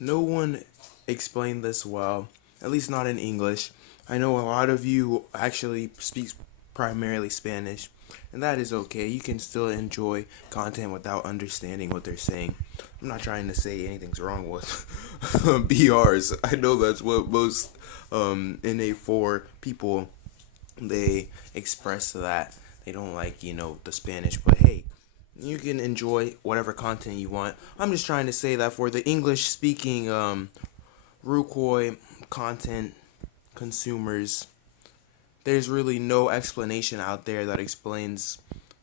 No one explained this well, at least not in English. I know a lot of you actually speak primarily Spanish, and that is okay. You can still enjoy content without understanding what they're saying. I'm not trying to say anything's wrong with BRs. I know that's what most NA4 people they express that they don't like, the Spanish, but hey, you can enjoy whatever content you want. I'm just trying to say that for the English speaking Rucoy content consumers, there's really no explanation out there that explains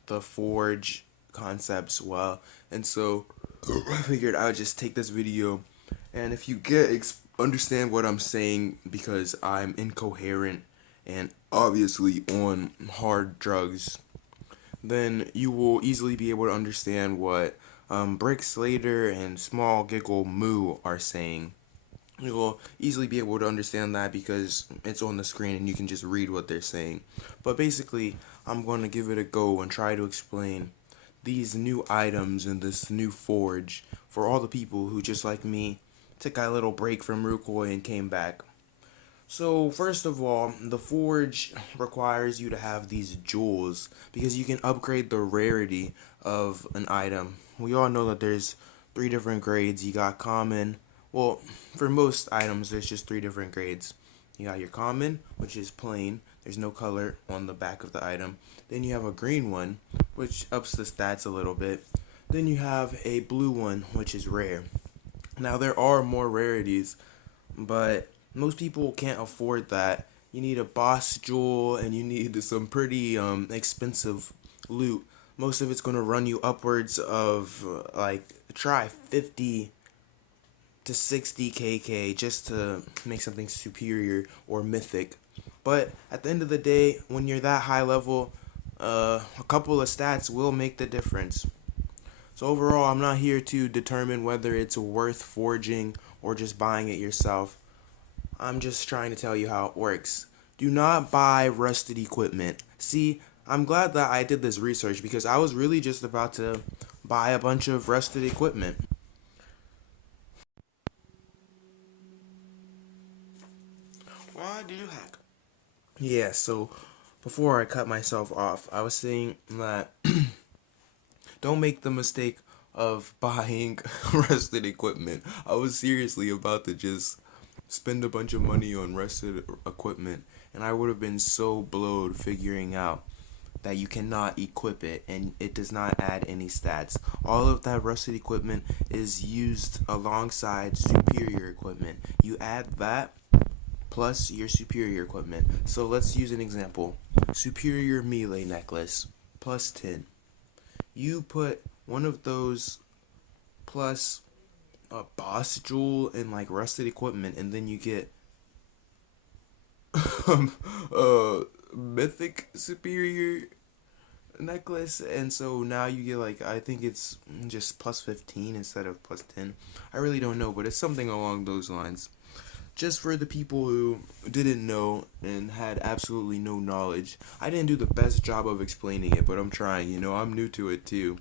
the Forge concepts well. And so I figured I would just take this video, and if you understand what I'm saying because I'm incoherent and obviously on hard drugs, then you will easily be able to understand what Brick Slater and Small Giggle Moo are saying. You will easily be able to understand that because it's on the screen and you can just read what they're saying. But basically, I'm going to give it a go and try to explain these new items in this new forge for all the people who, just like me, took a little break from Rucoy and came back. So first of all, the forge requires you to have these jewels because you can upgrade the rarity of an item. We all know that there's three different grades. You got common. Well, for most items, there's just three different grades. You got your common, which is plain. There's no color on the back of the item. Then you have a green one, which ups the stats a little bit. Then you have a blue one, which is rare. Now there are more rarities, but most people can't afford that. You need a boss jewel and you need some pretty expensive loot. Most of it's going to run you upwards of like try 50 to 60 kk just to make something superior or mythic. But at the end of the day, when you're that high level, a couple of stats will make the difference. So overall, I'm not here to determine whether it's worth forging or just buying it yourself. I'm just trying to tell you how it works. Do not buy rusted equipment. See, I'm glad that I did this research because I was really just about to buy a bunch of rusted equipment. Why did you hack? Yeah, so before I cut myself off, I was saying that don't make the mistake of buying rusted equipment. I was seriously about to just spend a bunch of money on rusted equipment, and I would have been so blowed figuring out that you cannot equip it and it does not add any stats. All of that rusted equipment is used alongside superior equipment. You add that plus your superior equipment. So let's use an example. Superior melee necklace plus 10. You put one of those plus a boss jewel and like rusted equipment, and then you get a mythic superior necklace, and so now you get like, I think it's just plus 15 instead of plus 10. I really don't know, but it's something along those lines. Just for the people who didn't know and had absolutely no knowledge, I didn't do the best job of explaining it, but I'm trying. I'm new to it too.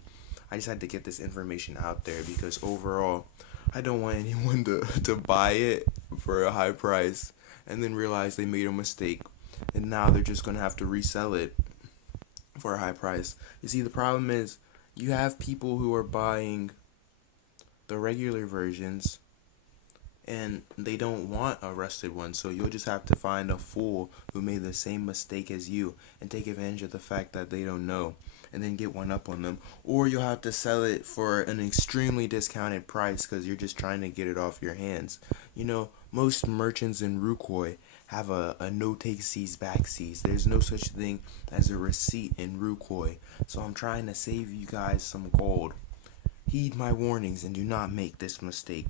I just had to get this information out there because overall, I don't want anyone to buy it for a high price and then realize they made a mistake and now they're just going to have to resell it for a high price. You see, the problem is you have people who are buying the regular versions and they don't want a rusted one, so you'll just have to find a fool who made the same mistake as you and take advantage of the fact that they don't know and then get one up on them, or you'll have to sell it for an extremely discounted price because you're just trying to get it off your hands. Most merchants in Rucoy have a no take seas back seas. There's no such thing as a receipt in Rucoy, so I'm trying to save you guys some gold. Heed my warnings and do not make this mistake.